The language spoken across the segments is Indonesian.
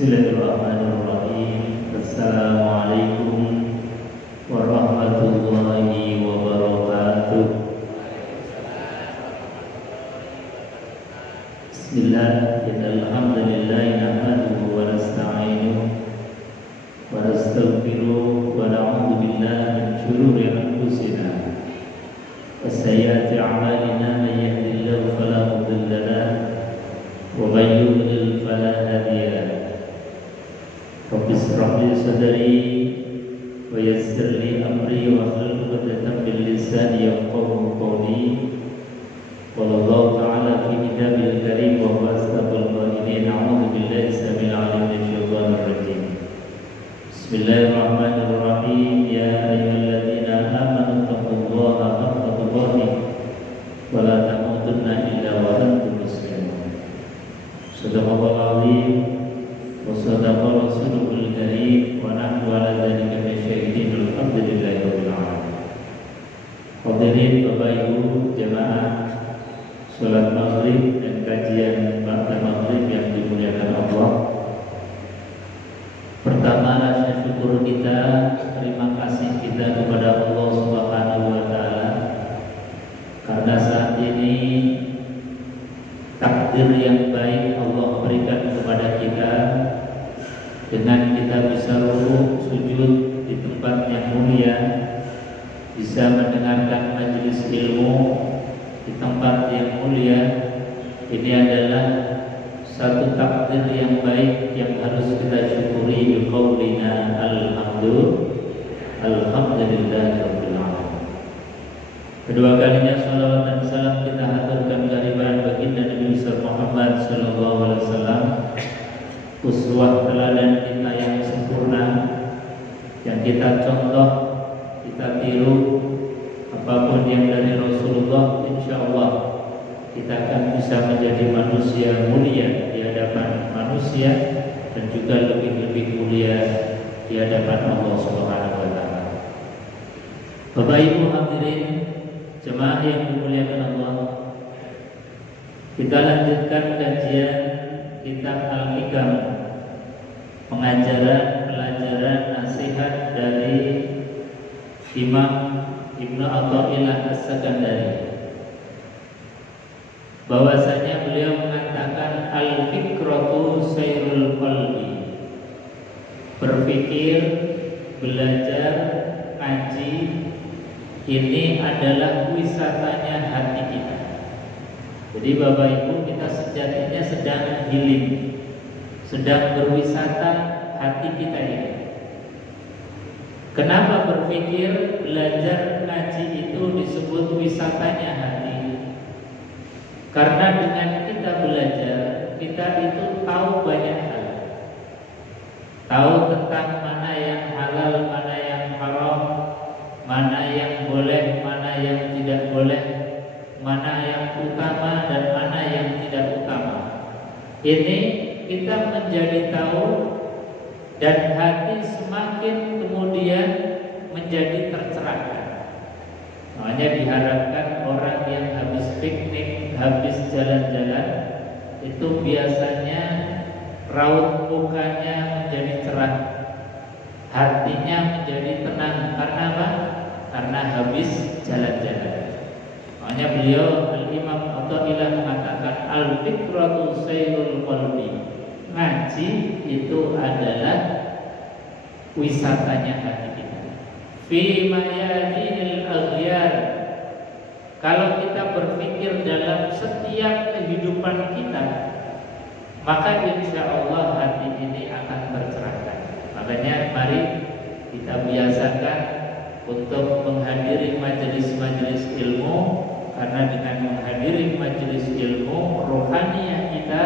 Bismillahirrahmanirrahim. Assalamualaikum warahmatullahi wabarakatuh. Bismillah, alhamdulillah, nahmaduhu wa nasta'inuhu wa nastaghfiruh wa na'udzu billahi min shururi anfusina wa sayyiati a'malina, man yahdihillahu fala mudilla lahu wa man yudlil fala hadiya lahu. Rabbi ishrah li sadri wa yassir li amri wa hlul 'uqdatam min lisani yafqahu qawli. Qala Allah ta'ala fi kitabil karim wa astaqul qailin, a'udzu billahi samil 'alim minasyaitonir rajim. Bismillahirrahmanirrahim. Ya ayyuhalladzina amanu taqullaha haqqa tuqatih wa la tamutunna illa wa antum muslimun. Shadaqallahul 'azim wa sadaqa rasulul karim wa nahnu 'ala dzalika minasyahidin. Alhamdulillahi rabbil alamin. Hadirin Bapak Ibu jamaah salat maghrib dan kajian ba'da maghrib yang dimuliakan Allah. Pertama, rasa syukur kita, terima kasih kita kepada Allah Subhanahu wa taala karena saat ini takdir yang baik Allah berikan kepada kita dengan kita bisa rukuk sujud di tempat yang mulia, bisa mendengarkan majelis ilmu di tempat yang mulia. Ini adalah satu takdir yang baik yang harus kita syukuri biqaulina alhamdulillahirabbil alamin. Kedua kalinya salawat dan salam kita haturkan kehadiran baginda Nabi Muhammad sallallahu alaihi wasallam, uswah teladan kita yang sempurna, yang kita contoh, kita tiru. Apapun yang dari Rasulullah, insyaallah kita akan bisa menjadi manusia mulia di hadapan manusia dan juga lebih mulia di hadapan Allah Subhanahu wa taala. Bapak Ibu hadirin jemaah yang dimuliakan Allah, kita lanjutkan kajian kitab Al-Hikam, pelajaran nasihat dari Imam Ibnu Athaillah As-Sakandari, bahwasanya beliau mengatakan al-fikratu sayrul qalbi, berpikir, belajar, ngaji ini adalah wisatanya hati kita. Jadi Bapak Ibu, kita sejatinya sedang healing, sedang berwisata hati kita ini. Kenapa berpikir, belajar, ngaji itu disebut wisatanya hati? Karena dengan kita belajar, kita itu tahu banyak hal. Tahu tentang mana yang halal, mana yang haram, mana yang boleh, mana yang tidak boleh, mana yang utama dan mana yang tidak utama. Ini kita menjadi tahu, dan hati semakin kemudian menjadi tercerahkan. Makanya diharapkan orang yang habis piknik, habis jalan-jalan, itu biasanya raut mukanya menjadi cerah, hatinya menjadi tenang. Karena apa? Karena habis jalan-jalan. Makanya beliau Al-Imam Athaillah mengatakan al-fikratu sayrul qalbi, ngaji itu adalah wisatanya hati kita. Fi mayadinil aghyar, kalau kita berpikir dalam setiap kehidupan kita, maka insya Allah hati ini akan tercerahkan. Makanya mari kita biasakan untuk menghadiri majelis-majelis ilmu, karena dengan menghadiri majelis ilmu, rohaniah kita,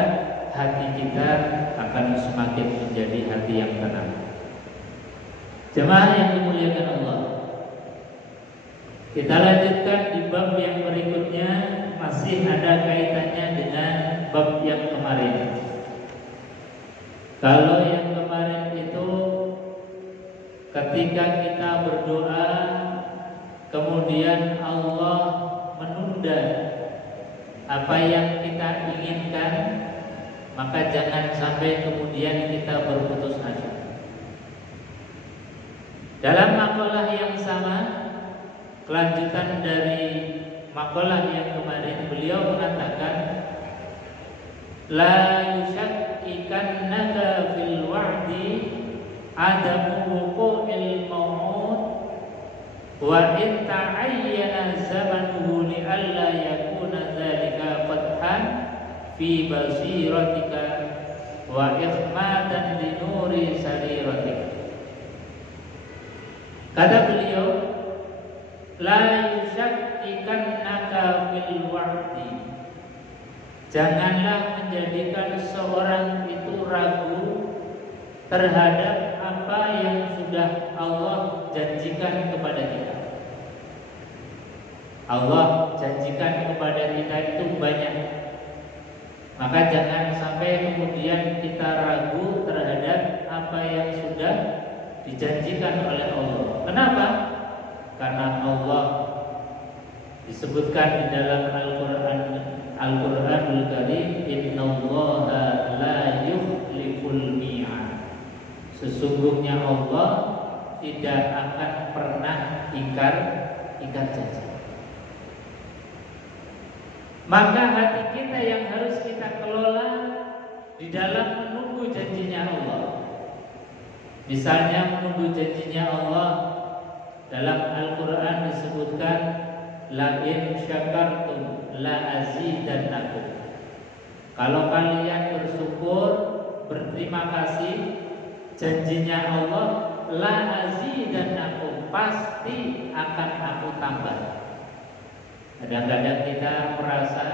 hati kita akan semakin menjadi hati yang tenang. Jemaah yang dimuliakan Allah, kita lanjutkan di bab yang berikutnya, masih ada kaitannya dengan bab yang kemarin. Kalau yang kemarin itu ketika kita berdoa, kemudian Allah menunda apa yang kita inginkan, maka jangan sampai kemudian kita berputus asa. Dalam makalah yang sama, kelanjutan dari makalah yang kemarin, beliau mengatakan, la yushakkikannaka fil wa'di adamu wuqu'il maw'ud wa in ta'ayyana zamanuhu li'alla yakuna dzalika fathan fi basiratika wa ikhmadan li nuri sariratika. Kata beliau, la yushakkikannaka fil wa'di, janganlah menjadikan seorang itu ragu terhadap apa yang sudah Allah janjikan kepada kita. Allah janjikan kepada kita itu banyak, maka jangan sampai kemudian kita ragu terhadap apa yang sudah dijanjikan oleh Allah. Kenapa? Karena Allah disebutkan di dalam Al-Qur'anul Karim, innallaha la yukhliful mi'ad. Sesungguhnya Allah tidak akan pernah ingkar janji. Maka hati kita yang harus kita kelola di dalam menunggu janjinya Allah. Misalnya menunggu janjinya Allah, dalam Al-Quran disebutkan, la in syakartum la azidannakum. Kalau kalian bersyukur, berterima kasih, janjinya Allah, la azidannakum, pasti akan aku tambah. Kadang-kadang kita merasa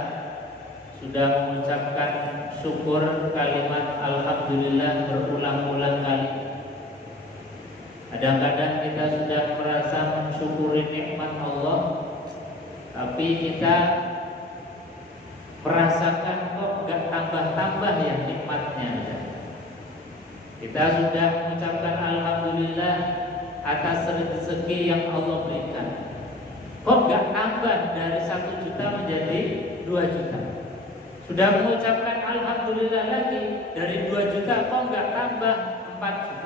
sudah mengucapkan syukur kalimat alhamdulillah berulang-ulang kali. Kadang-kadang kita sudah merasa mensyukuri nikmat Allah, tapi kita merasakan kok gak tambah-tambah ya nikmatnya. Kita sudah mengucapkan alhamdulillah atas rezeki yang Allah berikan, kok gak tambah dari 1 juta menjadi 2 juta. Sudah mengucapkan alhamdulillah lagi, dari 2 juta kok gak tambah 4 juta.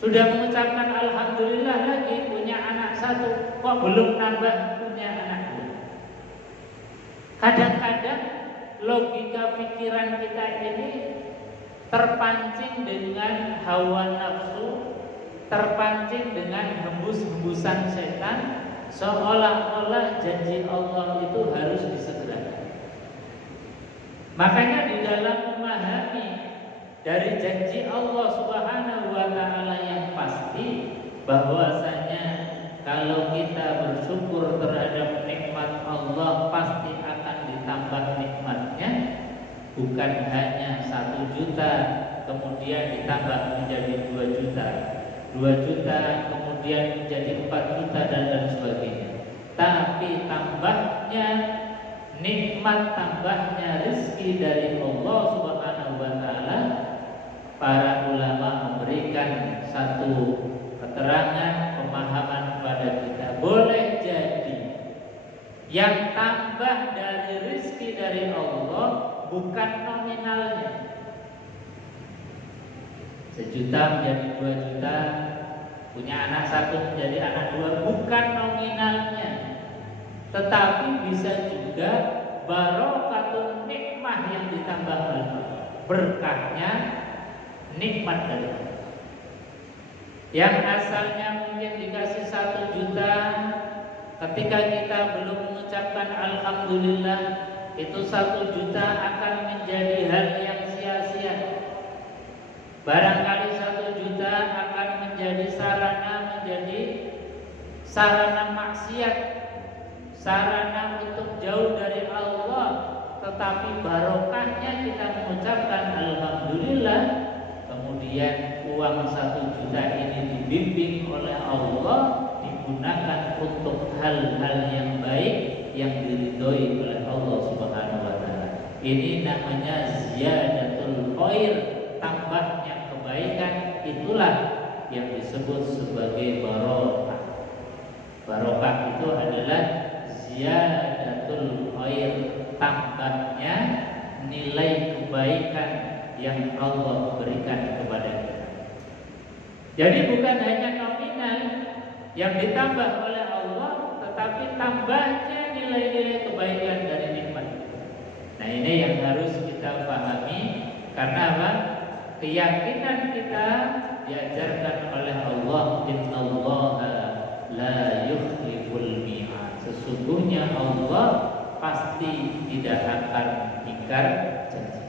Sudah mengucapkan alhamdulillah lagi, punya anak 1, kok belum nambah punya anak 2. Kadang-kadang logika pikiran kita ini terpancing dengan hawa nafsu, terpancing dengan hembus-hembusan setan, seolah-olah janji Allah itu harus disegerakan. Makanya di dalam memahami dari janji Allah Subhanahu wa Ta'ala yang pasti, bahwasanya kalau kita bersyukur terhadap nikmat Allah pasti akan ditambah nikmatnya, bukan hanya 1 juta kemudian ditambah menjadi 2 juta, 2 juta kemudian menjadi 4 juta dan sebagainya. Tapi tambahnya nikmat, tambahnya rezeki dari Allah Subhanahu wa Ta'ala, para ulama memberikan satu keterangan, pemahaman kepada kita. Boleh jadi yang tambah dari rezeki dari Allah bukan nominalnya, 1 juta menjadi 2 juta, punya anak 1 menjadi anak 2, bukan nominalnya, tetapi bisa juga barokatun nikmah yang ditambah oleh Allah, berkahnya nikmat dari Allah. Yang asalnya mungkin dikasih 1 juta, ketika kita belum mengucapkan alhamdulillah, itu 1 juta akan menjadi hal yang sia-sia. Barangkali 1 juta akan menjadi sarana maksiat, sarana untuk jauh dari Allah. Tetapi barokahnya kita mengucapkan alhamdulillah, kemudian uang 1 juta ini dibimbing oleh Allah, digunakan untuk hal-hal yang baik yang diridhoi oleh Allah Subhanahu wa Ta'ala. Ini namanya ziyadatul khair, tambahnya kebaikan. Itulah yang disebut sebagai barokah. Barokah itu adalah ziyadatul khair, tambahnya nilai kebaikan yang Allah berikan kepada kita. Jadi bukan hanya nominal yang ditambah oleh Allah, tetapi tambahnya nilai-nilai kebaikan dari nikmat. Nah, ini yang harus kita pahami, karena apa? Keyakinan kita diajarkan oleh Allah, innallaha la yukhliful mi'ad. Sesungguhnya Allah pasti tidak akan ingkar janji.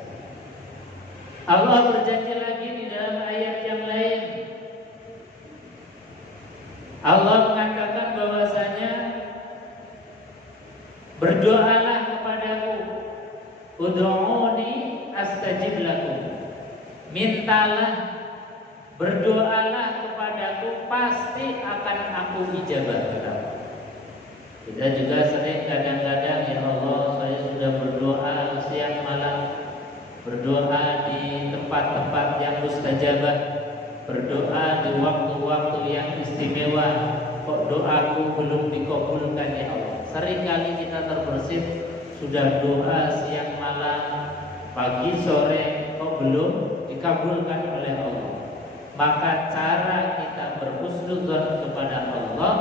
Allah berjanji lagi di dalam ayat yang lain. Allah mengatakan bahwasanya berdoalah kepadaku, ud'uni astajib lakum. Mintalah, berdoalah kepadaku, pasti akan aku ijabah. Kita juga sering kadang-kadang, ya Allah, saya sudah berdoa siang malam, berdoa di tempat-tempat yang mustajabah, berdoa di waktu-waktu yang istimewa, kok doaku belum dikabulkan ya Allah. Seringkali kita terbersit, sudah doa siang malam, pagi sore, kok belum dikabulkan oleh Allah. Maka cara kita berhusnudzon kepada Allah,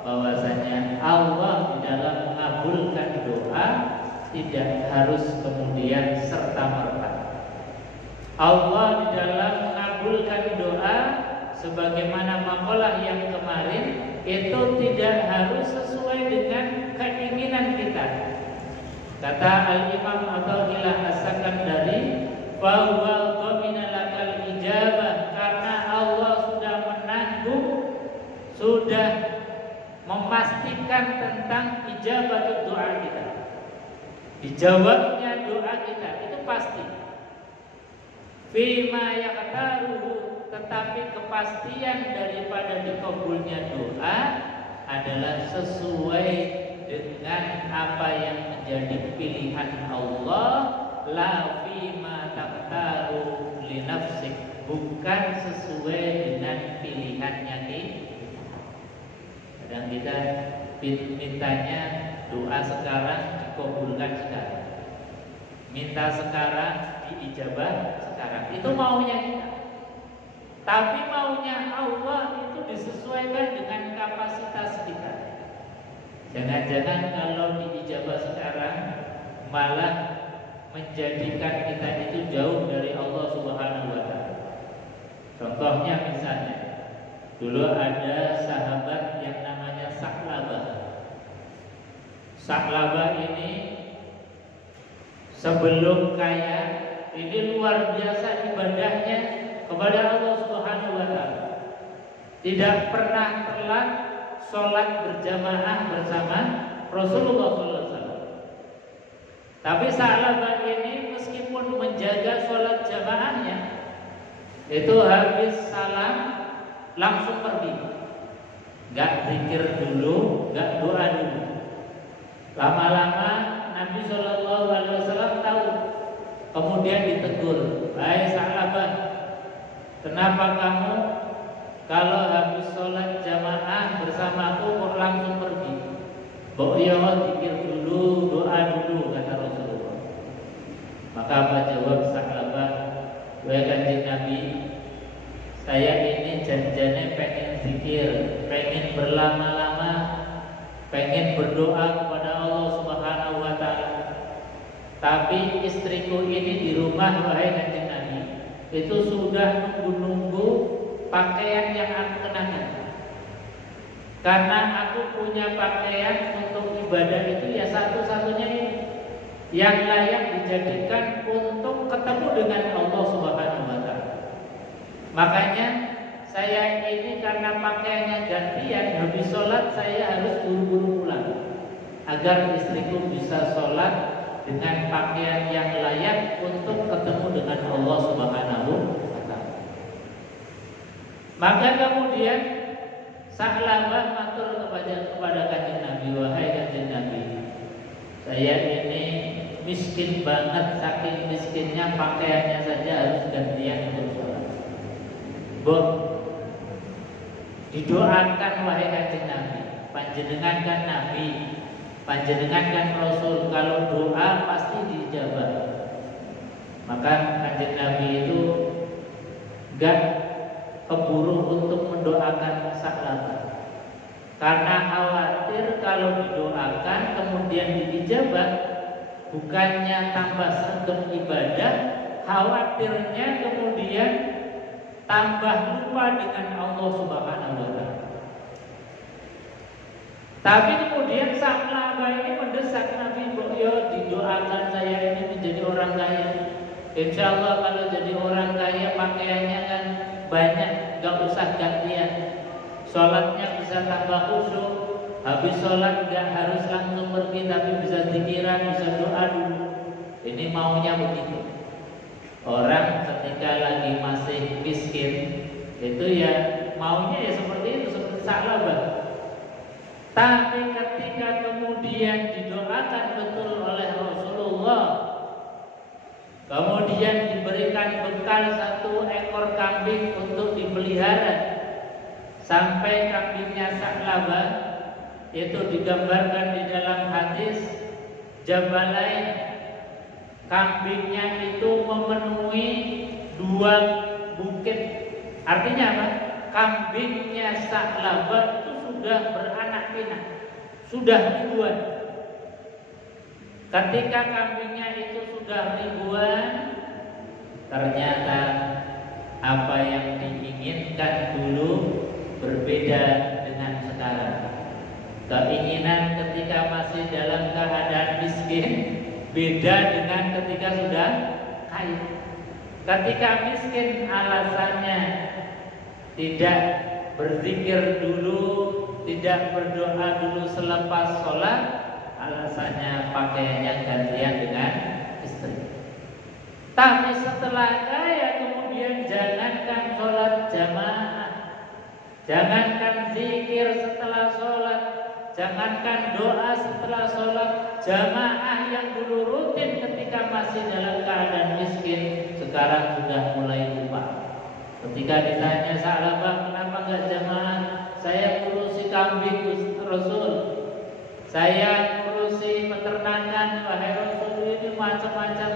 bahwasanya Allah di dalam mengabulkan doa tidak harus kemudian serta-merta. Allah di dalam mengabulkan doa, sebagaimana makalah yang kemarin, itu tidak harus sesuai dengan keinginan kita. Kata Al-Imam Athaillah As-Sakandari, bahwa dhamina lakal ijabah, karena Allah sudah menanggung, sudah memastikan tentang ijabah doa kita, dijawabnya doa kita, itu pasti. Fima yaqtaruhu, tetapi kepastian daripada dikabulnya doa adalah sesuai dengan apa yang menjadi pilihan Allah, la fima taqtaru li nafsik, bukan sesuai dengan pilihannya kita. Kadang kita mintanya doa sekarang dikabulkan sekarang, minta sekarang diijabah sekarang, itu maunya kita. Tapi maunya Allah itu disesuaikan dengan kapasitas kita. Jangan-jangan kalau diijabah sekarang malah menjadikan kita itu jauh dari Allah Subhanahu wa Ta'ala. Contohnya misalnya, dulu ada sahabat yang namanya Sa'labah. Sa'labah ini sebelum kaya, ini luar biasa ibadahnya kepada Allah Subhanahu wa Ta'ala. Tidak pernah telat sholat berjamaah bersama Rasulullah SAW. Tapi Sa'labah ini meskipun menjaga sholat jamaahnya, itu habis salam langsung pergi, gak zikir dulu, gak doa dulu. Lama-lama Nabi SAW tahu, kemudian ditegur, "Hai Sa'labah, kenapa kamu kalau habis sholat jamaah bersamaku kok langsung pergi?" "Bok ya, zikir dulu, doa dulu," kata Rasulullah. Maka apa jawab Sa'labah? "Wahai Kanjeng Nabi, saya ini janjinya pengen zikir, pengen berlama-lama, pengen berdoa kepada Allah Subhanahu wa Ta'ala. Tapi istriku ini di rumah, wahai Kanjeng Nabi, itu sudah nunggu-nunggu pakaian yang aku kenakan. Karena aku punya pakaian untuk ibadah itu ya satu-satunya ini, yang layak dijadikan untuk ketemu dengan Allah Subhanahu wa Ta'ala. Makanya saya ini karena pakaiannya gantian, habis sholat saya harus buru-buru pulang agar istriku bisa sholat dengan pakaian yang layak untuk ketemu dengan Allah Subhanahu wa Ta'ala." Maka kemudian Sa'labah matur kepada Kanjeng Nabi, "Wahai Kanjeng Nabi, saya ini miskin banget, saking miskinnya pakaiannya saja harus gantian untuk sholat. Bok, didoakan wahai Kanjeng Nabi, panjenengan kan Nabi, panjenengan kan Rasul, kalau doa pasti dijabah. Maka Kanjeng Nabi itu gak keburu untuk mendoakan Sa'labah, karena khawatir kalau didoakan kemudian diijabah, bukannya tambah sregep ibadah, khawatirnya kemudian tambah lupa dengan Allah Subhanahu wa Ta'ala. Tapi kemudian Sa'labah ini mendesak Nabi, "Yo, didoakan saya ini menjadi orang kaya. Insya Allah kalau jadi orang kaya pakaiannya kan banyak, gak usah gantian. Sholatnya bisa tambah khusyuk. Habis sholat gak harus langsung pergi, tapi bisa zikiran, bisa doa dulu." Ini maunya begitu. Orang ketika lagi masih miskin itu ya maunya ya seperti itu, seperti Sa'labah. Tapi ketika kemudian didoakan betul oleh Rasulullah, kemudian diberikan bekal 1 ekor kambing untuk dipelihara, sampai kambingnya Sa'labah itu digambarkan di dalam hadis Jabalain, kambingnya itu memenuhi 2 bukit. Artinya apa? Kambingnya Sa'labah itu sudah beranak pinak, sudah ribuan. Ketika kambingnya itu sudah ribuan, ternyata apa yang diinginkan dulu berbeda dengan sekarang. Keinginan ketika masih dalam keadaan miskin beda dengan ketika sudah kaya. Ketika miskin alasannya tidak berzikir dulu, tidak berdoa dulu selepas sholat, alasannya pakaiannya gantian dengan istri. Tapi setelah kaya kemudian jangankan sholat jamaah, jangankan zikir setelah sholat, jangankan doa setelah sholat, jamaah yang dulu rutin ketika masih dalam keadaan miskin, sekarang sudah mulai lupa. Ketika ditanya Sa'labah, "Kenapa enggak jamaah?" "Saya ngurusi kambing Rasul, saya ngurusi peternakan, wahai Rasul, ini macam-macam.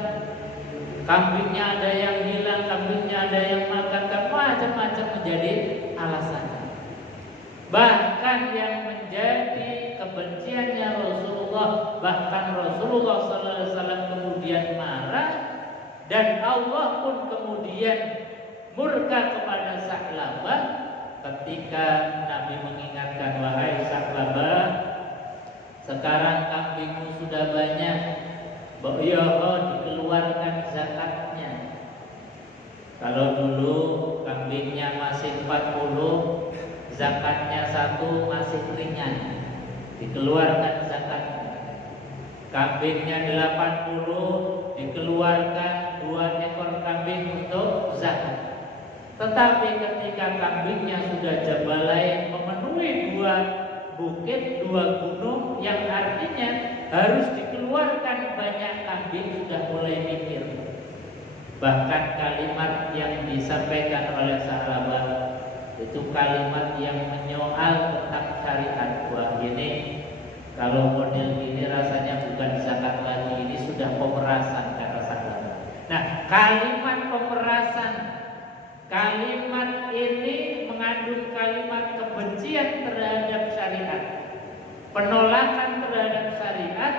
Kambingnya ada yang hilang, kambingnya ada yang makan, macam-macam," menjadi alasan. Bahkan yang menjadi kebenciannya Rasulullah, bahkan Rasulullah SAW kemudian marah, dan Allah pun kemudian murka kepada Sa'labah ketika Nabi mengingatkan, "Wahai Sa'labah, sekarang kambingmu sudah banyak, dikeluarkan zakatnya. Kalau dulu kambingnya masih 40, zakatnya 1 masih ringan, dikeluarkan zakatnya. Kambingnya 80, dikeluarkan 2 ekor kambing untuk zakat. Tetapi ketika kambingnya sudah Jabalain, memenuhi 2 bukit, 2 gunung, yang artinya harus dikeluarkan banyak kambing, sudah mulai mikir." Bahkan kalimat yang disampaikan oleh Sa'labah itu kalimat yang menyoal tentang syariat. Wah, ini kalau model ini rasanya bukan zakat lagi, ini sudah pemerasan, kata Sa'labah. Nah, kalimat pemerasan, kalimat ini mengandung kalimat kebencian terhadap syariat, penolakan terhadap syariat.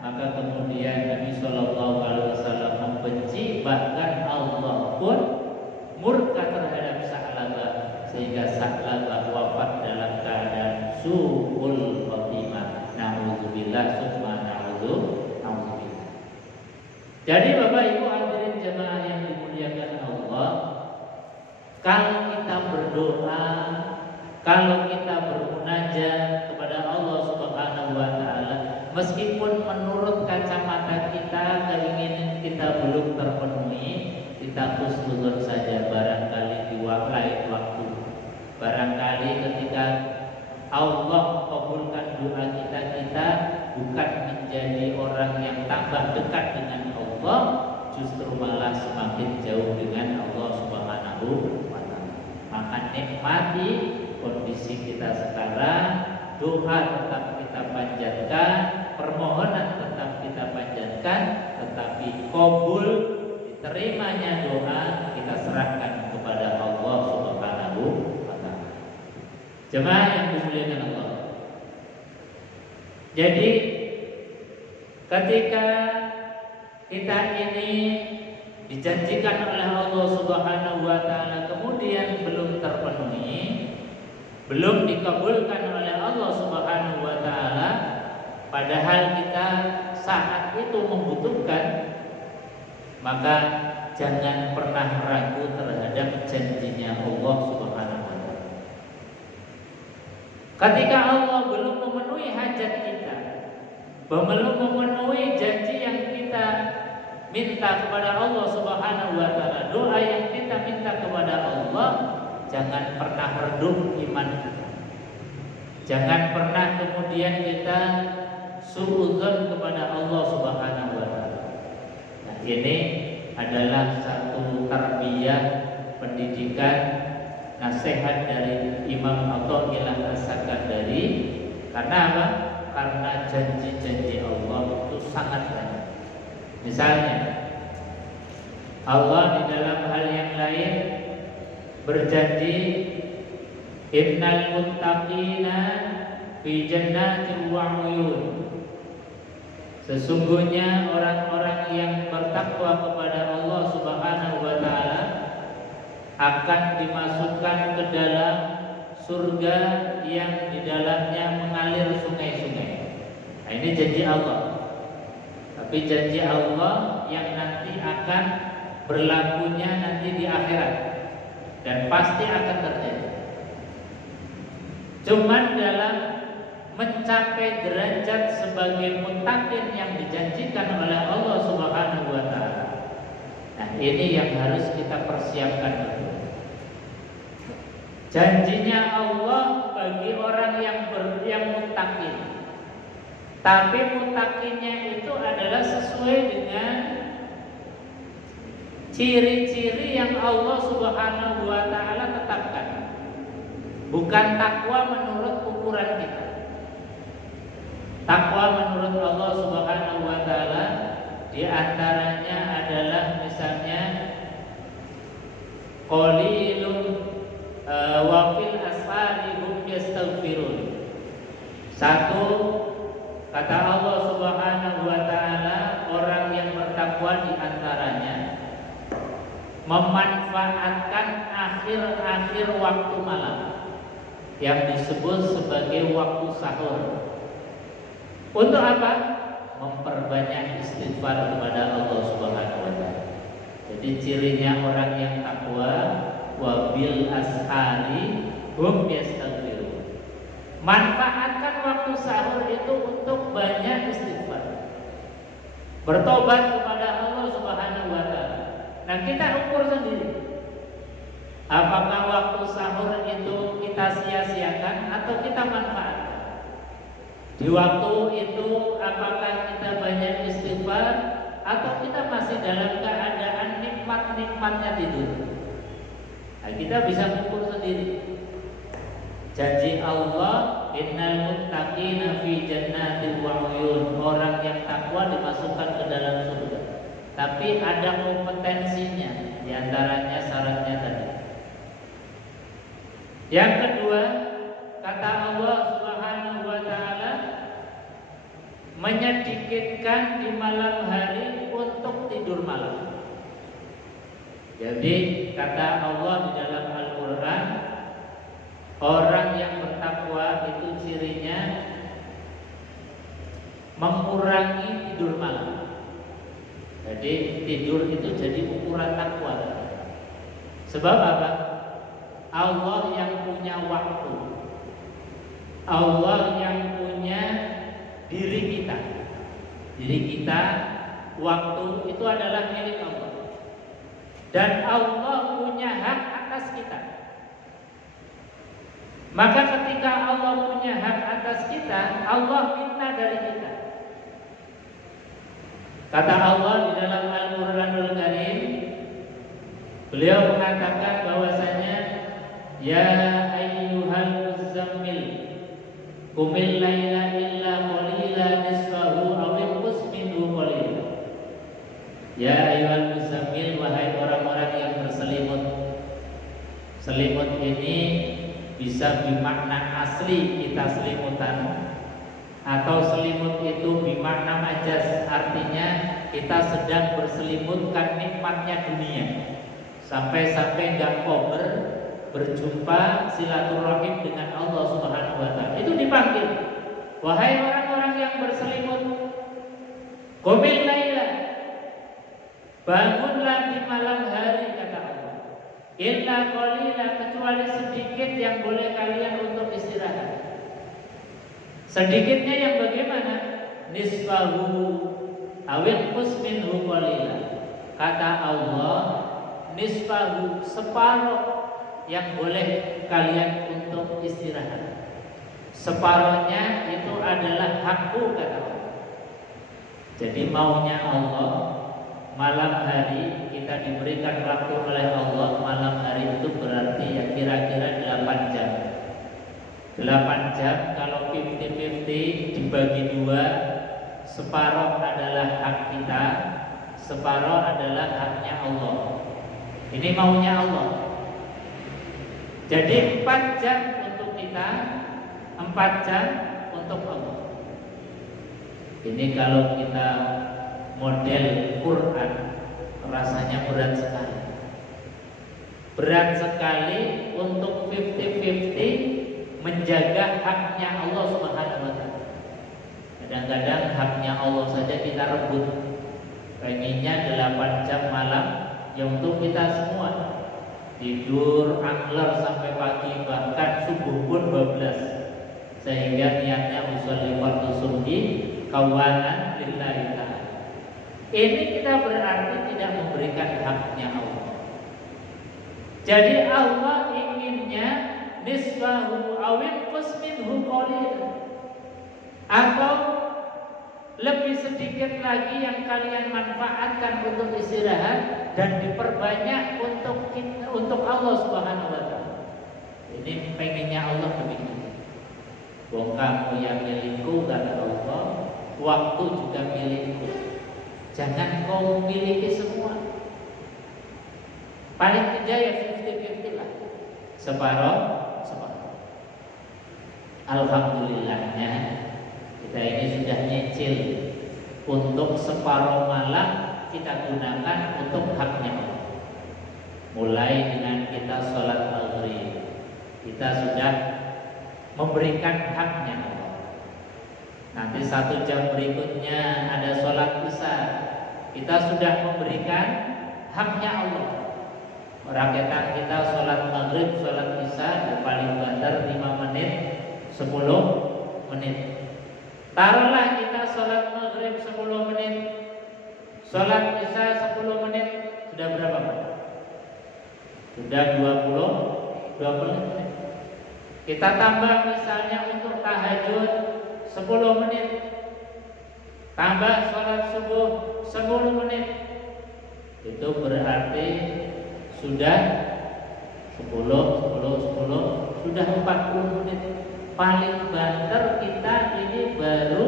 Maka kemudian Nabi SAW membenci, bahkan Allah pun murka terhadap Sa'labah, sehingga Sa'labah wafat dalam keadaan su'ul khotimah. Na'udzubillah summa na'udzubillah. Jadi Bapak Ibu hadirin jemaah yang dimuliakan Allah, kalau kita berdoa, kalau kita bermunajat kepada Allah Subhanahu wa Ta'ala, meskipun menurut kacamata kita keinginan kita belum terpenuhi, kita husnuzon saja, barangkali di lain waktu, barangkali ketika Allah kabulkan doa kita bukan menjadi orang yang tambah dekat dengan Allah, justru malah semakin jauh dengan Allah Subhanahu wa Ta'ala. Maka nikmati kondisi kita sekarang, doa tetap kita panjatkan, permohonan tetap kita panjatkan, tetapi qabul diterimanya doa kita serahkan kepada Allah Subhanahu wa taala. Jemaah yang dimuliakan Allah. Jadi ketika kita ini dijanjikan oleh Allah Subhanahu wa taala kemudian belum terpenuhi, belum dikabulkan oleh Allah Subhanahu wa taala, padahal kita saat itu membutuhkan, maka jangan pernah ragu terhadap janjinya Allah Subhanahu wa taala. Ketika Allah belum memenuhi hajat kita, belum memenuhi janji yang kita minta kepada Allah Subhanahu wa taala, doa yang kita minta kepada Allah, jangan pernah redup iman kita. Jangan pernah kemudian kita suudzon kepada Allah Subhanahu wa taala. Nah, ini adalah satu tarbiyah pendidikan nasihat dari Imam Athaillah As-Sakandari. Karena apa? Karena janji-janji Allah itu sangat banyak. Misalnya Allah di dalam hal yang lain berjanji, innal muttaqina fi jannatin wa uyun. Sesungguhnya orang-orang yang bertakwa kepada Allah Subhanahu wa taala akan dimasukkan ke dalam surga yang di dalamnya mengalir sungai-sungai. Nah, ini janji Allah. Tapi janji Allah yang nanti akan berlakunya nanti di akhirat dan pasti akan terjadi. Cuman dalam mencapai derajat sebagai muttaqin yang dijanjikan oleh Allah Subhanahu wa taala. Nah, ini yang harus kita persiapkan. Janjinya Allah bagi orang yang muttaqin. Tapi muttaqinnya itu adalah sesuai dengan ciri-ciri yang Allah Subhanahu wa taala tetapkan. Bukan takwa menurut ukuran kita. Takwa menurut Allah Subhanahu wa taala di antaranya adalah misalnya qalilun wa fil asfari hum yastaghfirun. Satu, kata Allah Subhanahu wa taala, orang yang bertakwa di antaranya memanfaatkan akhir-akhir waktu malam yang disebut sebagai waktu sahur. Untuk apa? Memperbanyak istighfar kepada Allah Subhanahu wa taala. Jadi cirinya orang yang takwa, wabil ashari hum yastaghfirun. Manfaatkan waktu sahur itu untuk banyak istighfar, bertobat kepada Allah Subhanahu wa taala. Nah, kita ukur sendiri. Apakah waktu sahur itu kita sia-siakan atau kita manfaatkan? Di waktu itu apakah kita banyak istighfar atau kita masih dalam keadaan nikmat-nikmatnya tidur? Nah, kita bisa ukur sendiri. Janji Allah, innal muttaqina fi jannatin wa uyun. Orang yang takwa dimasukkan ke dalam surga. Tapi ada kompetensinya, di antaranya syaratnya tadi. Yang kedua, kata Allah Subhanahu wa taala, menyedikitkan di malam hari untuk tidur malam. Jadi kata Allah di dalam Al-Quran, orang yang bertakwa itu cirinya mengurangi tidur malam. Jadi tidur itu jadi ukuran takwa. Sebab apa? Allah yang punya waktu, Allah yang punya diri kita. Diri kita, waktu itu adalah milik Allah. Dan Allah punya hak atas kita. Maka ketika Allah punya hak atas kita, Allah minta dari kita. Kata Allah di dalam Al-Quranul Karim, beliau mengatakan bahwasanya, ya ayyuhal muzammil qumil laila illa qalila nisfahu aw inqus minhu qalila. Ya ayyuhal muzammil, Selimut ini bisa bermakna asli kita selimutan, atau selimut itu bermakna majas, artinya kita sedang berselimutkan nikmatnya dunia sampai-sampai nggak kober berjumpa silaturahim dengan Allah Subhanahu wa Ta'ala. Itu dipanggil, wahai orang-orang yang berselimut, qumil laila, bangunlah di malam hari, kata Allah, illa qalila, kecuali sedikit yang boleh kalian untuk istirahat. Sedikitnya yang bagaimana? Nisfahu awil minhu qalila. Kata Allah, nisfahu, separuh yang boleh kalian untuk istirahat. Separuhnya itu adalah hakku, kata Allah. Jadi maunya Allah, malam hari kita diberikan waktu oleh Allah. Malam hari itu berarti ya kira-kira 8 jam. 8 jam kalau 50-50 dibagi 2, separuh adalah hak kita, separuh adalah haknya Allah. Ini maunya Allah. Jadi 4 jam untuk kita, 4 jam untuk Allah. Ini kalau kita model Quran, rasanya berat sekali. Berat sekali untuk 50-50 menjaga haknya Allah Subhanahu wa Ta'ala. Kadang-kadang haknya Allah saja kita rebut. Pengennya 8 jam malam yang untuk kita semua. Tidur angler sampai pagi, bahkan subuh pun 12. Sehingga niatnya usolli fardhu subhi kawanan lillahi ta'ala. Ini kita berarti tidak memberikan haknya Allah. Jadi Allah inginnya nisfahu awil minhu qalil, atau lebih sedikit lagi yang kalian manfaatkan untuk istirahat dan diperbanyak untuk Allah Subhanahu wa Ta'ala. Ini pengennya Allah begitu. Wong kamu yang milikku, kata Allah, waktu juga milikku. Jangan kau miliki semua. Paling tidak ya 50-50 lah. Separuh. Alhamdulillahnya kita ini sudah nyicil untuk separuh malam kita gunakan untuk haknya Allah. Mulai dengan kita sholat maghrib, kita sudah memberikan haknya Allah. Nanti 1 jam berikutnya ada sholat isya, kita sudah memberikan haknya Allah. Rakatan kita sholat maghrib, sholat isya paling banter 5 menit, 10 menit. Taruhlah kita sholat maghrib 10 menit, sholat isya 10 menit, sudah berapa Pak? Sudah 20 menit. Kita tambah misalnya untuk tahajud 10 menit, tambah sholat subuh 10 menit, itu berarti sudah 10 sudah 40 menit. Paling banter kita ini baru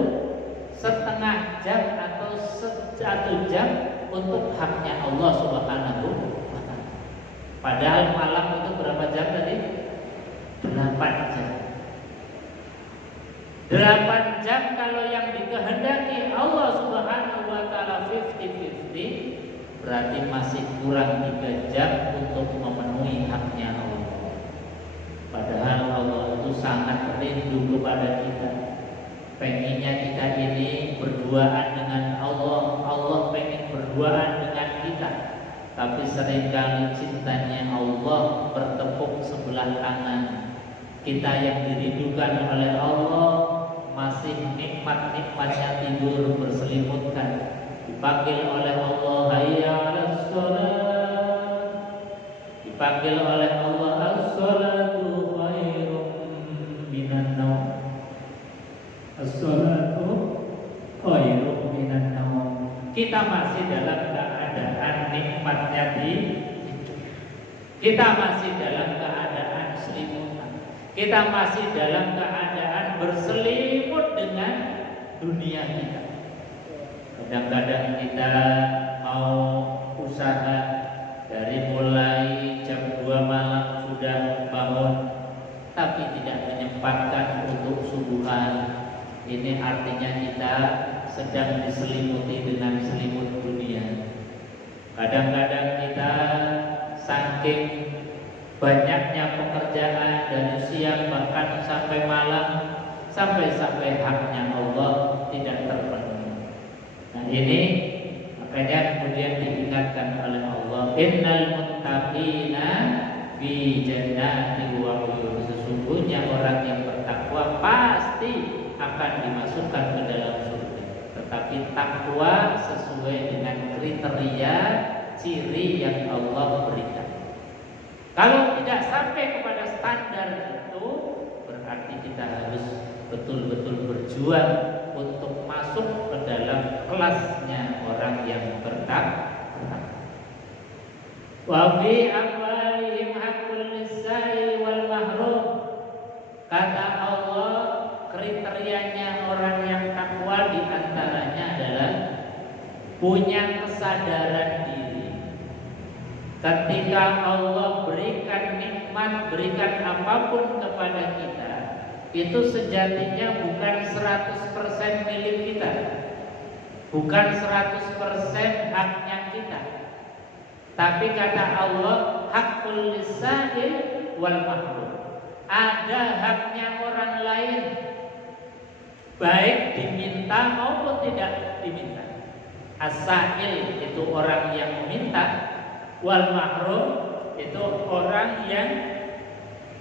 setengah jam atau 1 jam untuk haknya Allah Subhanahu wa Ta'ala. Padahal malam itu berapa jam tadi? 8 jam. 8 jam kalau yang dikehendaki Allah Subhanahu wa Ta'ala 50-50, berarti masih kurang 3 jam untuk memenuhi haknya Allah. Padahal Allah itu sangat rindu kepada kita. Pengennya kita ini berduaan dengan Allah, Allah pengen berduaan dengan kita. Tapi seringkali cintanya Allah bertepuk sebelah tangan. Kita yang dirindukan oleh Allah masih nikmat-nikmatnya tidur berselimutkan. Dipanggil oleh Allah, hayya 'alas shalah. Dipanggil oleh Allah, as-salatu khairum minan naum. As-salatu khairum minan naum. Kita masih dalam keadaan nikmatnya kita masih dalam keadaan selimutan. Kita masih dalam keadaan berselimut dengan dunia kita. Kadang-kadang kita mau usaha dari mulai jam 2 malam sudah Ini artinya kita sedang diselimuti dengan selimut dunia. Kadang-kadang kita saking banyaknya pekerjaan dari siang bahkan sampai malam, sampai haknya Allah tidak terpenuhi. Nah ini makanya kemudian diingatkan oleh Allah, innal muttaqina fi jannati wa uyun. Sesungguhnya orang yang bertakwa pasti akan dimasukkan ke dalam surga. Tetapi takwa sesuai dengan kriteria ciri yang Allah berikan. Kalau tidak sampai kepada standar itu, berarti kita harus betul-betul berjuang untuk masuk ke dalam kelasnya orang yang bertakwa. Wa fi amwalihim haqqul lis-sa'i wal mahrum. Kata Allah, kriterianya orang yang takwa diantaranya adalah punya kesadaran diri. Ketika Allah berikan nikmat, berikan apapun kepada kita, itu sejatinya bukan 100% milik kita, bukan 100% haknya kita. Tapi kata Allah, haqqul lis-sa'il wal mahrum. Ada haknya orang lain, baik diminta maupun tidak diminta. As-sa'il itu orang yang meminta, wal mahrum itu orang yang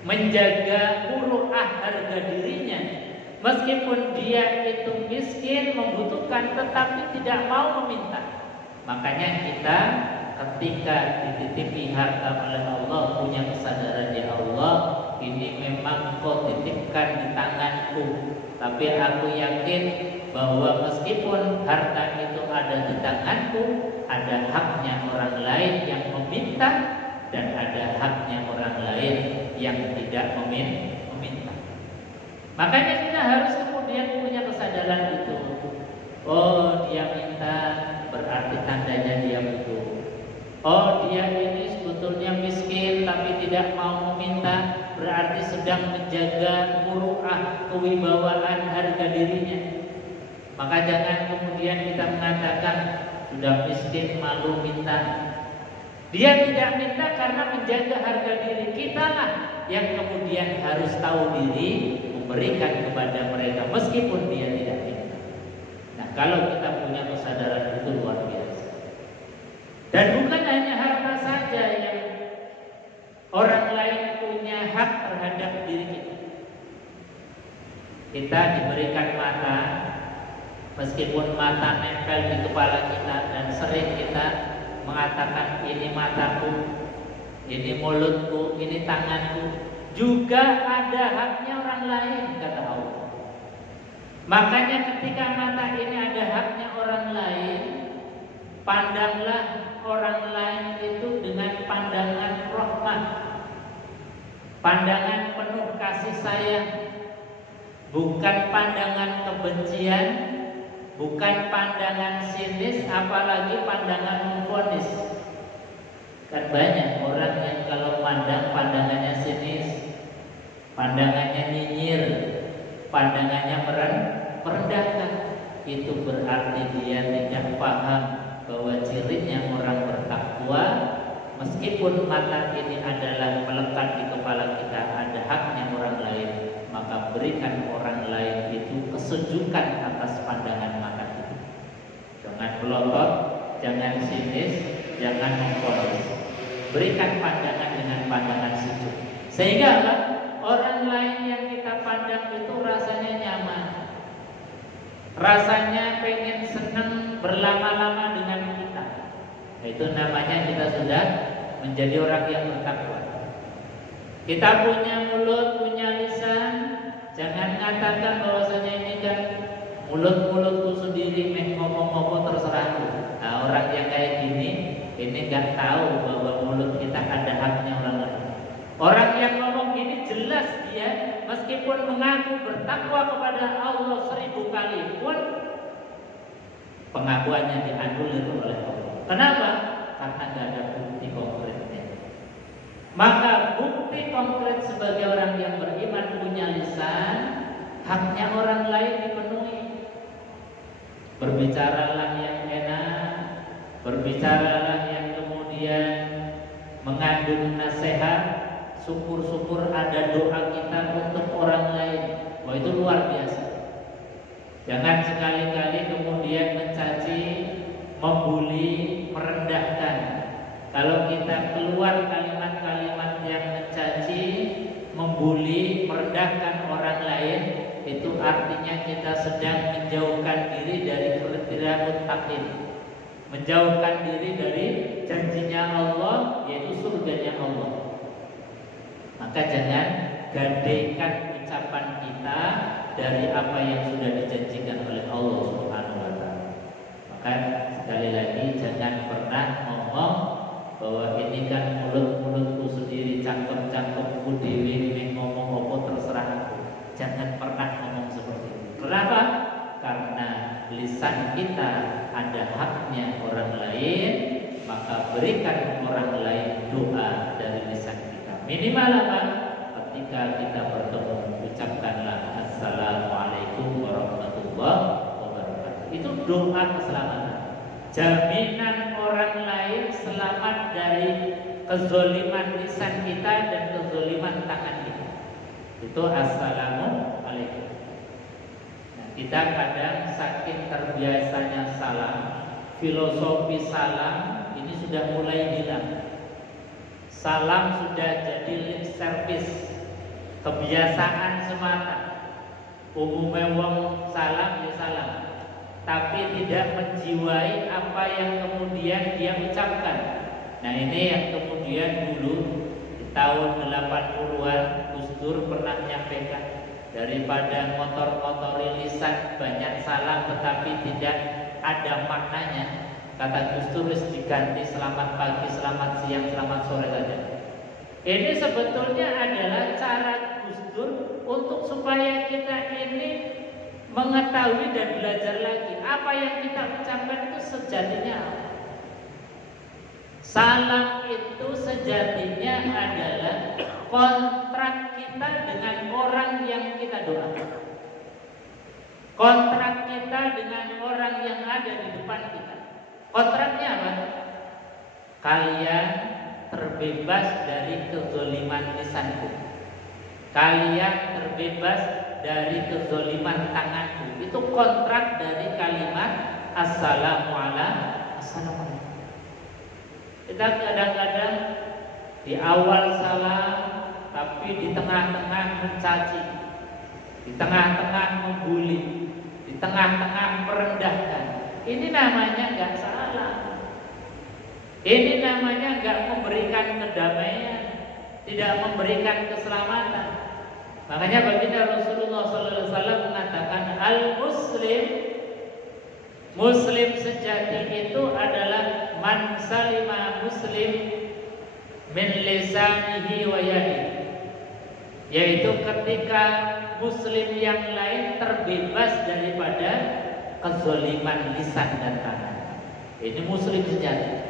menjaga muruah harga dirinya. Meskipun dia itu miskin, membutuhkan, tetapi tidak mau meminta. Makanya kita ketika dititipi harta oleh Allah, punya kesadaran, ya Allah, ini memang Kau titipkan di tanganku, tapi aku yakin bahwa meskipun harta itu ada di tanganku, ada haknya orang lain yang meminta dan ada haknya orang lain yang tidak meminta. Makanya kita harus kemudian punya kesadaran itu. Oh, dia minta, berarti tandanya dia butuh. Oh, dia ini sebetulnya miskin tapi tidak mau meminta, berarti sedang menjaga muruah kewibawaan harga dirinya. Maka jangan kemudian kita mengatakan sudah miskin malu minta. Dia tidak minta karena menjaga harga diri. Kita lah yang kemudian harus tahu diri, memberikan kepada mereka meskipun dia tidak minta. Nah, kalau kita punya kesadaran itu luar biasa. Dan bukan hanya harta saja yang orang lain punya hak terhadap diri kita. Kita diberikan mata, meskipun mata nempel di kepala kita dan sering kita mengatakan ini mataku, ini mulutku, ini tanganku, juga ada haknya orang lain, kata Allah. Makanya ketika mata ini ada haknya orang lain, pandanglah orang lain itu dengan pandangan rahmat, pandangan penuh kasih sayang, bukan pandangan kebencian, bukan pandangan sinis, apalagi pandangan memvonis. Kan banyak orang yang kalau pandang pandangannya sinis, pandangannya nyinyir, pandangannya merendahkan. Itu berarti dia tidak paham bahwa cirinya orang bertakwa, meskipun mata ini adalah melekat di kepala kita, ada haknya orang lain, maka berikan orang lain itu kesejukan atas pandangan mata itu. Jangan melotot, jangan sinis, jangan memfonis. Berikan pandangan dengan pandangan sejuk, sehingga orang lain yang kita pandang itu rasanya nyaman, rasanya pengen senang berlama-lama dengan kita. Itu namanya kita sudah menjadi orang yang bertakwa. Kita punya mulut, punya lisan, jangan mengatakan bahwasanya ini kan mulut-mulutku sendiri ngomong-ngomong terserahku. Nah, orang yang kayak gini ini nggak tahu bahwa mulut kita ada haknya orang lain. Orang yang ngomong gini jelas dia meskipun mengaku bertakwa kepada Allah 1000 kali pun pengakuannya dianulir oleh Allah. Kenapa? Karena tidak ada bukti konkretnya. Maka bukti konkret sebagai orang yang beriman punya lisan, haknya orang lain dipenuhi. Berbicaralah yang enak, berbicaralah yang kemudian mengandung nasihat. Syukur-syukur ada doa kita untuk orang lain. Wah, itu luar biasa. Jangan sekali-kali kemudian mencaci, membuli, merendahkan. Kalau kita keluar kalimat-kalimat yang mencaci, membuli, merendahkan orang lain, itu artinya kita sedang menjauhkan diri dari kriteria muttaqin, menjauhkan diri dari janjinya Allah, yaitu surganya Allah. Maka jangan gadaikan ucapan kita dari apa yang sudah dijanjikan oleh Allah Subhanahu wa taala. Maka sekali lagi jangan pernah ngomong bahwa ini kan mulut-mulutku sendiri, cangkem-cangkemku dewi, ngomong apa terserah aku. Jangan pernah ngomong seperti itu. Kenapa? Karena lisan kita ada haknya orang lain, maka berikan orang lain doa dari lisan kita. Minimal apa? Ketika kita bertemu, ucapkanlah Assalamualaikum warahmatullahi wabarakatuh. Itu doa keselamatan. Jaminan orang lain selamat dari kezoliman lisan kita dan kezoliman tangan kita. Itu Assalamualaikum. Nah, kita kadang saking terbiasanya salam, filosofi salam ini sudah mulai hilang. Salam sudah jadi lip service, kebiasaan semata. Umumnya wong salam ya salam, tapi tidak menjiwai apa yang kemudian dia ucapkan. Nah, ini yang kemudian dulu di tahun 80-an Gus Dur pernah menyampaikan, daripada ngotor-ngotori lisan banyak salam tetapi tidak ada maknanya, kata Gus Dur diganti selamat pagi, selamat siang, selamat sore saja. Ini sebetulnya adalah cara Gus Dur untuk supaya kita ini mengetahui dan belajar lagi apa yang kita ucapkan itu sejatinya apa. Salam itu sejatinya adalah kontrak kita dengan orang yang kita doakan, kontrak kita dengan orang yang ada di depan kita. Kontraknya apa? Kalian terbebas dari kezoliman lisanku, kalian terbebas dari kezoliman tanganku. Itu kontrak dari kalimat Assalamualaikum. Kita kadang-kadang di awal salam, tapi di tengah-tengah mencaci, di tengah-tengah membuli, di tengah-tengah merendahkan. Ini namanya gak salam. Ini namanya gak memberikan kedamaian, tidak memberikan keselamatan. Makanya baginda Rasulullah SAW mengatakan, Muslim sejati itu adalah man salima muslim min lisanihi wa yadihi, yaitu ketika muslim yang lain terbebas daripada kezoliman lisan dan tangan. Ini muslim sejati.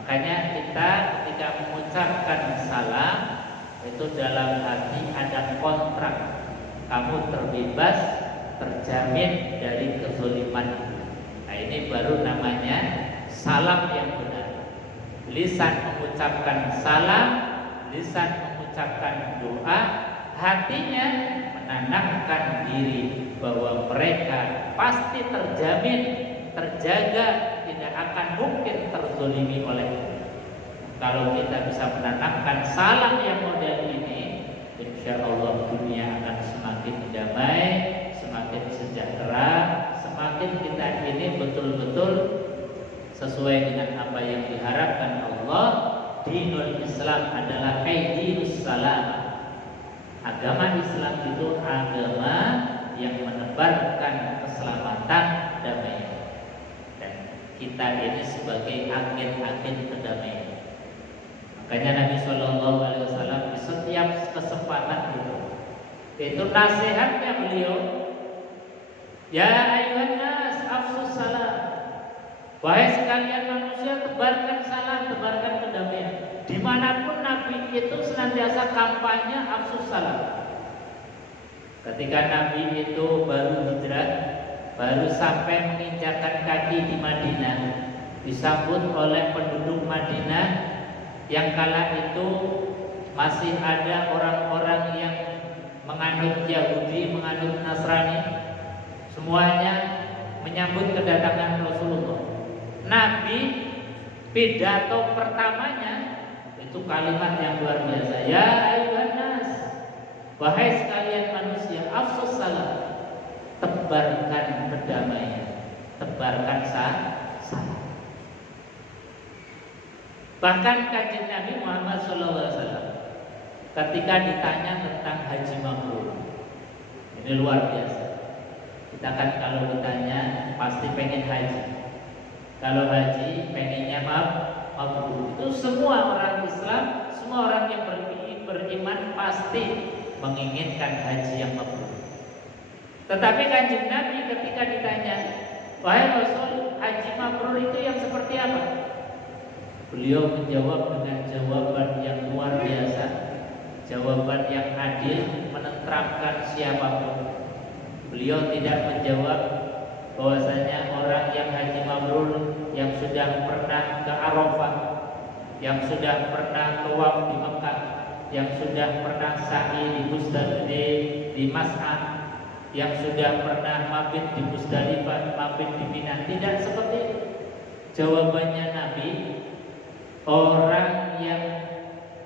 Makanya kita ketika mengucapkan salam itu dalam hati ada kontrak, kamu terbebas, terjamin dari kezoliman. Nah, ini baru namanya salam yang benar. Lisan mengucapkan salam, lisan mengucapkan doa, hatinya menanamkan diri bahwa mereka pasti terjamin, terjaga, tidak akan mungkin terzolimi oleh. Kalau kita bisa menanamkan salam yang model ini, insya Allah dunia akan semakin damai, semakin sejahtera, semakin kita ini betul-betul sesuai dengan apa yang diharapkan Allah. Dinul Islam adalah dinus salam. Agama Islam itu agama yang menebarkan keselamatan, damai. Dan kita ini sebagai agen-agen kedamaian. Makanya Nabi SAW di setiap kesempatan itu nasihatnya beliau, ya ayuhan nas afsus salam, wahai sekalian manusia, tebarkan salam, tebarkan kedamaian. Dimanapun Nabi itu senantiasa kampanye afsus salam. Ketika Nabi itu baru hijrah, baru sampai menginjakkan kaki di Madinah, disambut oleh penduduk Madinah yang kala itu masih ada orang-orang yang menganut Yahudi, menganut Nasrani. Semuanya menyambut kedatangan Rasulullah. Nabi pidato pertamanya itu kalimat yang luar biasa. Ya ayuhan nas, wahai sekalian manusia, afsus salam, tebarkan kedamaian, tebarkan salam. Bahkan kanjeng Nabi Muhammad SAW ketika ditanya tentang haji mabrur, ini luar biasa. Kita kan kalau ditanya pasti pengen haji. Kalau haji pengennya mabrur. Itu semua orang Islam, semua orang yang beriman pasti menginginkan haji yang mabrur. Tetapi kanjeng Nabi ketika ditanya, wahai Rasul, haji mabrur itu yang seperti apa? Beliau menjawab dengan jawaban yang luar biasa, jawaban yang adil, menenteramkan siapapun. Beliau tidak menjawab bahwasanya orang yang haji mabrur, yang sudah pernah ke Arafah, yang sudah pernah tawaf di Mekah, yang sudah pernah sa'i di Muzdalifah, di Mas'ah, yang sudah pernah mabit di Muzdalifah, mabit di Mina. Tidak seperti itu. Jawabannya Nabi, orang yang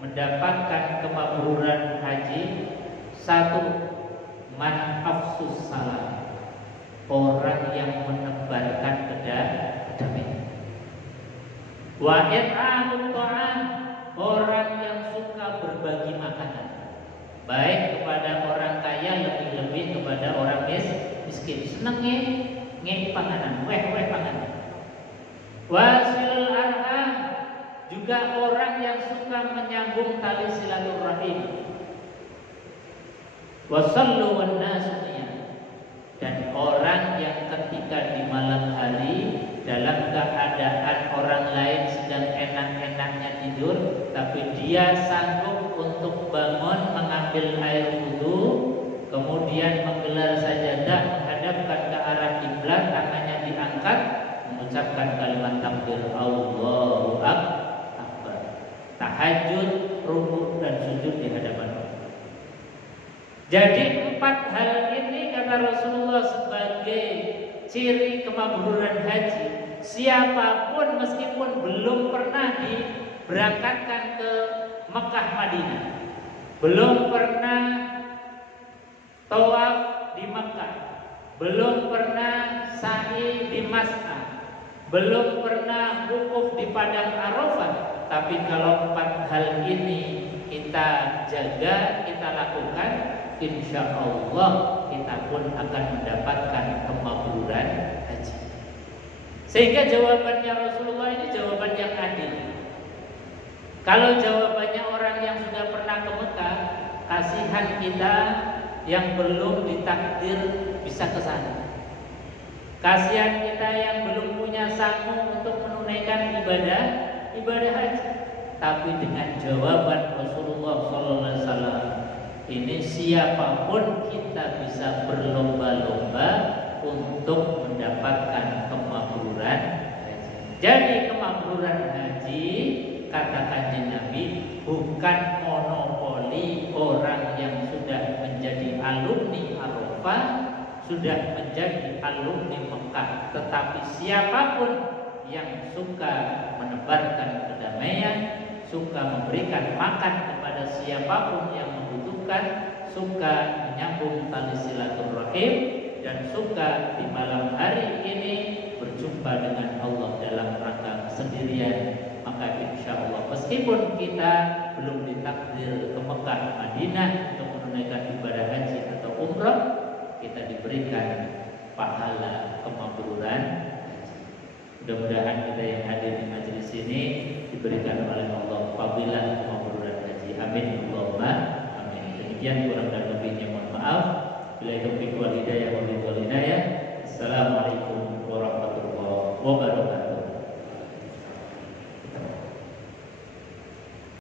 mendapatkan kemabruran haji, satu, man afsus salam, orang yang menebarkan kedamaian. Wa it'amut ta'am, orang yang suka berbagi makanan, baik kepada orang kaya, lebih-lebih kepada orang miskin. Seneng nge panganan, weh panganan. Wasilul arham, juga orang yang suka menyambung tali silaturahim. Wasallu wan nasu, dan orang yang ketika di malam hari dalam keadaan orang lain sedang enak-enaknya tidur, tapi dia sanggup untuk bangun mengambil air wudu, kemudian menggelar sajadah, menghadapkan ke arah kiblat, tangannya diangkat, mengucapkan kalimat takbir Allahu Akbar, tahajud, rukuk dan sujud di hadapan Allah. Jadi 4 hal ini kata Rasulullah sebagai ciri kemabruran haji. Siapapun meskipun belum pernah diberangkatkan ke Mekah Madinah, belum pernah tawaf di Mekah, belum pernah sa'i di Mas'ah, belum pernah wukuf di padang Arafah, tapi kalau 4 hal ini kita jaga, kita lakukan, insya Allah kita pun akan mendapatkan kemabruran haji. Sehingga jawabannya Rasulullah ini jawaban yang adil. Kalau jawabannya orang yang sudah pernah ke Mekah, kasihan kita yang belum ditakdir bisa ke sana. Kasihan kita yang belum punya sanggup untuk menunaikan ibadah haji. Tapi dengan jawaban Rasulullah SAW ini, siapapun kita bisa berlomba-lomba untuk mendapatkan kemabruran haji. Jadi kemabruran haji, kata kanjeng Nabi, bukan monopoli orang yang sudah menjadi alumni Arafah, sudah menjadi alumni Mekah, tetapi siapapun yang suka menebarkan kedamaian, suka memberikan makan kepada siapapun yang membutuhkan, suka menyambung tali silaturahim, dan suka di malam hari ini berjumpa dengan Allah dalam rangka kesendirian, maka insya Allah meskipun kita belum ditakdir ke Mekah Madinah untuk menunaikan ibadah haji atau umrah, kita diberikan pahala kemabruran haji. Mudah-mudahan kita yang hadir di majelis ini diberikan oleh Allah fadilah kemabruran haji. Amin Allahumma amin. Demikian, kurang dan lebihnya mohon maaf. Bila taufiq wal hidayah wal hidayah. Assalamualaikum warahmatullahi wabarakatuh.